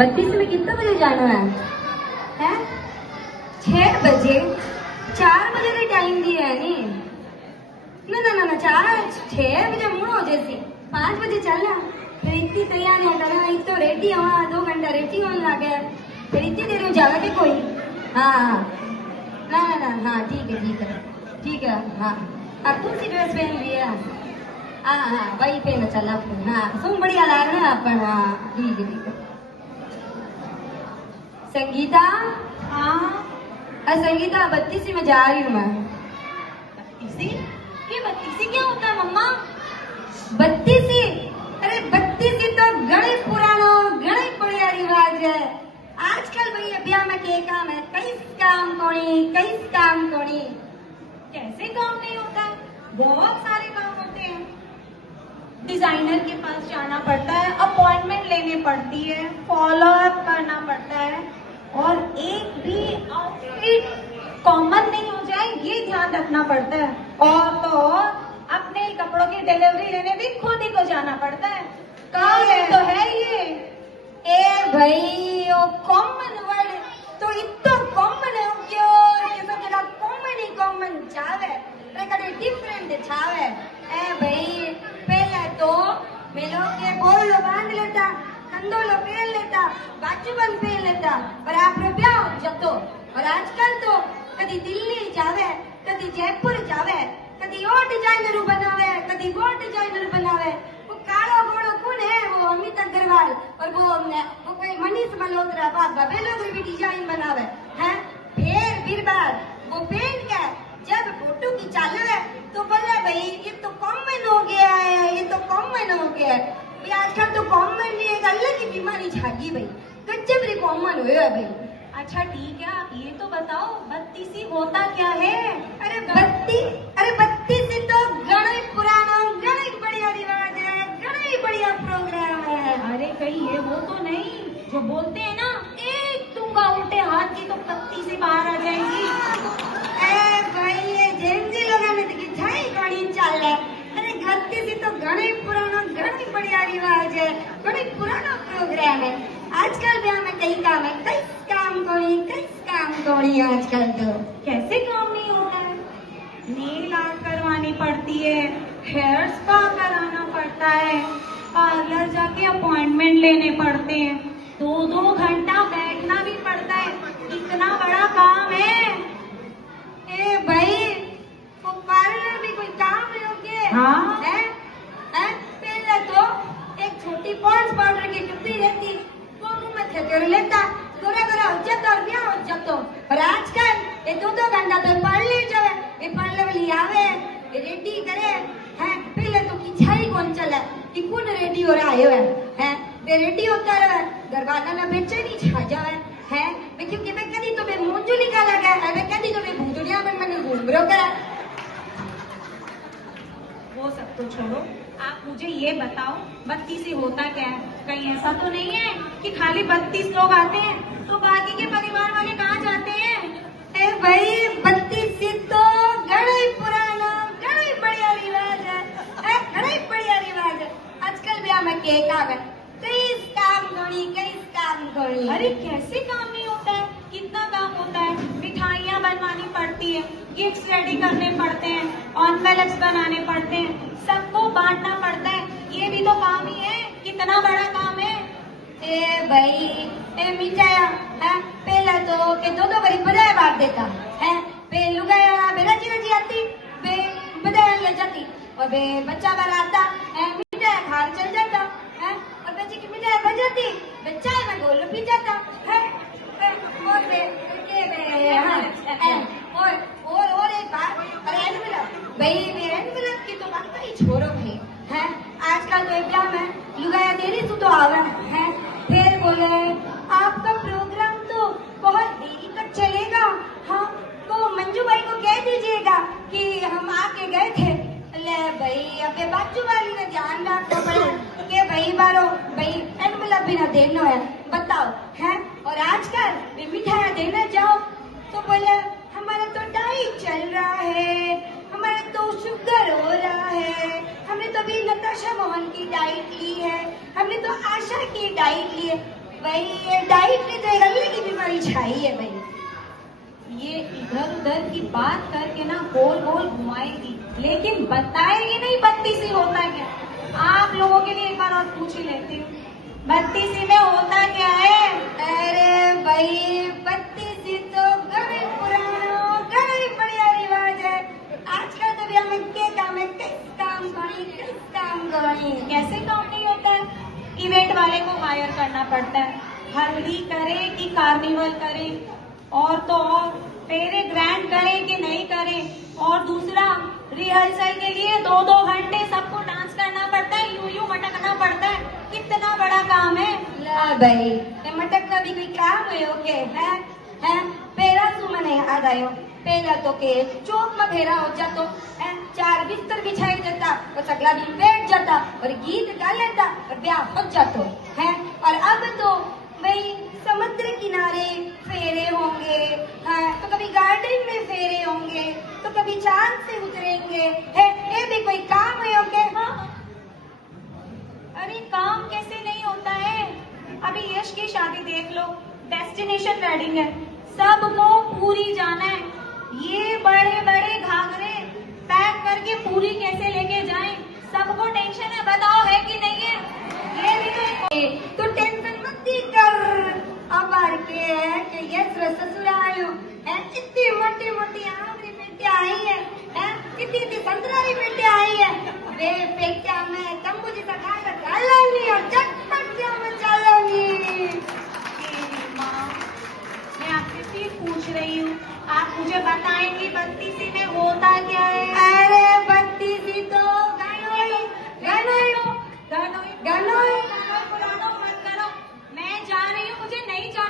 32 में कितना बजे जाना है? हैं? 6 बजे? 4 बजे का टाइम दिया है नी? ना 6 बजे मुड़ो जैसी 5 बजे चलना। फिर इतनी तैयारियां करना, एक तो रेडी हुआ 2 घंटा रेडी होने लगे, फिर इतनी देर में जाना के कोई। हाँ ना हाँ ठीक है हाँ। अब कौन सी ड्रेस पहन रही है? हाँ वही पहन चला। हाँ तुम बढ़िया लग रहे हैं अपन। हाँ ठीक है। संगीता। हाँ संगीता 32 में जा रही हूँ मैं। 32? ये 32 क्या होता है मम्मा? 32? अरे 32 तो गणेश पुरानो गणेश बढ़िया रिवाज है। आजकल भैया ब्याह में के काम है, कई काम कोनी। कैसे काम नहीं होता है? बहुत सारे काम होते हैं। डिजाइनर के पास जाना पड़ता है, अपॉइंटमेंट लेनी पड़ती है, फॉलो अप करना पड़ता है, और एक भी आउटफिट कॉमन नहीं हो जाए ये ध्यान रखना पड़ता है। और तो और अपने कपड़ों की डिलीवरी लेने भी खुद ही को जाना पड़ता है। काम तो है ये। ए भाई ओ कॉमन वर्ड तो इतना कॉमन है क्यों? ये तो जरा कॉमन चावे, कभी डिफरेंट चावे। ए भाई पहले तो मेलो के बोलो बांध लेता, कंदोलो पहन लेता, बाजूबंद पहन लेता, और आप रुपया जब तो। और आजकल तो कभी दिल्ली जावे, कभी जयपुर जावे, कभी और डिजाइनर बनावे। वो कालो घोड़ो कौन है? वो अमित अग्रवाल और वो कोई मनीष मल्होत्रा बाबा लोग भी डिजाइन बनावे हैं। फिर बाद वो पहन के जब फोटो खिंचाले तो बोले भाई ये तो कॉमन हो गया है। भाई आजकल तो कॉमन नहीं है, अलग की बीमारी छागी भाई, गजब रे कॉमन हुए भाई। अच्छा ठीक है, आप ये तो बताओ 32 होता क्या है? अरे 32 तो गणेश पुराना गणेश बढ़िया रिवाज है, गणेश बढ़िया प्रोग्राम है। अरे कहीं ये वो तो नहीं जो बोलते हैं ना, एक दूंगा उल्टे हाथ की तो 32 से बाहर आ जाएगी। भाई ये जेंजी लोगों ने देखी छाई गाड़ी चल रहा है। अरे 32 तो गणेश पुराना गणेश बढ़िया रिवाज है, गणेश पुराना प्रोग्राम है। आजकल ब्याह में कई काम है, कई काम कोनी आजकल तो। कैसे काम नहीं होता है? नेल आर्ट करवानी पड़ती है, हेयर स्पा कराना पड़ता है, पार्लर जाके अपॉइंटमेंट लेने पड़ते हैं, 2 घंटा बैठना भी पड़ता है। इतना बड़ा काम है। ए भाई वो पार्लर भी कोई काम योग्य है? हाँ है? पहले तो एक छोटी पॉन्ड्स पाउडर की टुकड़ी रहती, वो मुंह में थकेर लेता, गोरा हो जाता और ब्याह हो जाता। और आजकल ये 2 घंटा तो पार्लर जावे, ये पार्लर वाली आवे, ये रेडी करे हैं। पहले तो किछाई कौन चला कि कौन रेडी हो रहा है? वे रेडी होता रहे, दरवाजा ना बेचैनी छा जावे है। क्योंकि मैं कभी तो मैं मुंजू निकाला गया है, मैं कभी तो मैं भूजुड़िया में मैंने घूमरो करा। वो सब तो छोड़ो, आप मुझे ये बताओ 32 होता क्या है? कहीं ऐसा तो नहीं है कि खाली 32 लोग आते हैं तो बाकी के परिवार वाले कहाँ जाते हैं? ए भाई 32 तो गणेश पुराना गणेश बढ़िया रिवाज है, गणेश बढ़िया रिवाज है। आजकल ब्याह में के काम है, कई काम कोनी। अरे कैसे काम नहीं होता है? कितना काम होता है। मिठाइयाँ बनवानी पड़ती है, गिफ्ट्स रेडी करने पड़ते हैं, एनवेलप्स बनाने पड़ते हैं, सबको बांटना पड़ता है। ये भी तो काम ही है, कितना बड़ा काम है। ए भाई ए मिठाइया है, पहले तो के 2 बारी बधाई बांट देता है। बे लुगाया बे रजी आती, बे बधाई ले जाती, और बे बच्चा वाला आता है, मिठाई खा चल जाता है, और बच्चे की मिठाई बजाती, बच्चा में गोल पी जाता है। और बे के बे और एक बात, अरे एनवेलप भाई, एनवेलप की तो बात ही छोड़ो भाई है। आजकल तो ब्याह में लुगाया देरी तो आवे है, फिर बोले आपका प्रोग्राम तो बहुत देरी तक चलेगा। हाँ तो मंजू भाई को कह दीजिएगा कि हम आके गए थे। ले भाई अब बाजू वाली ने ध्यान रखना पड़े कि भाई बारो भाई एनवेलप भी ना देना है, बताओ है। और आजकल मिठाई देने जाओ तो बोले हमारा तो डाइट चल रहा है, हमारा तो शुगर हो रहा है, हमने तो अभी नताशा मोहन की डाइट ली है, हमने तो आशा की डाइट ली है। भाई ये डाइट की तो एक अलग ही बीमारी छाई है भाई। ये इधर उधर की बात करके ना गोल गोल घुमाएगी, लेकिन बताएगी नहीं बत्तीसी होता क्या। आप लोगों के लिए एक बार और पूछ ही लेती हूँ, बत्तीसी में होता क्या है? अरे भाई बत्तीसी तो घणे पुरानो घणे बढ़िया रिवाज है। आजकल तो भी हमें के काम है, किस काम गणी। कैसे काम नहीं होता है? इवेंट वाले को हायर करना पड़ता है, हल्दी करे कि कार्निवल करे, और तो और फेरे ग्रैंड करें कि नहीं करें, और दूसरा रिहर्सल के लिए 2-2 घंटे सबको डांस करना पड़ता है, यूं मटकना पड़ता है। कितना बड़ा काम है। ला भाई ये मटकना भी कोई काम है ओके है? पेरा तू मने याद आयो, पहला तो के चौक में भेरा हो जातो है, 4 बिस्तर बिछाई जाता और सगला भी बैठ जाता और गीत गा लेता और ब्याह हो जातो है। और अब तो भाई समुद्र किनारे फेरे होंगे, तो कभी गार्डन में फेरे होंगे, तो कभी चांद से उतरेंगे है। ये भी कोई काम है ओके? हाँ। अरे काम कैसे नहीं होता है? अभी यश की शादी देख लो, डेस्टिनेशन वेडिंग है, सबको पूरी जाना है। ये बड़े बड़े घाघरे पैक करके पूरी कैसे लेके जाएं? सबको टेंशन है, बताओ है कि नहीं है? ये भी तो तू टेंशन मत कर। अब आर के है कि ये ससुराल है, इतनी मोटी मोटी आंवरी बेटे आई है, कितनी संतरारी बेटे आई है। वे पेचा में तंबू जी का खाकर डालनी और चटपट जाम चलनी। मैं आपसे फिर पूछ रही हूँ, आप मुझे बताएंगी बत्तीसी में होता क्या है? अरे बत्तीसी तो गनोई गानो मत करो, मैं जा रही हूँ, मुझे नहीं जाना।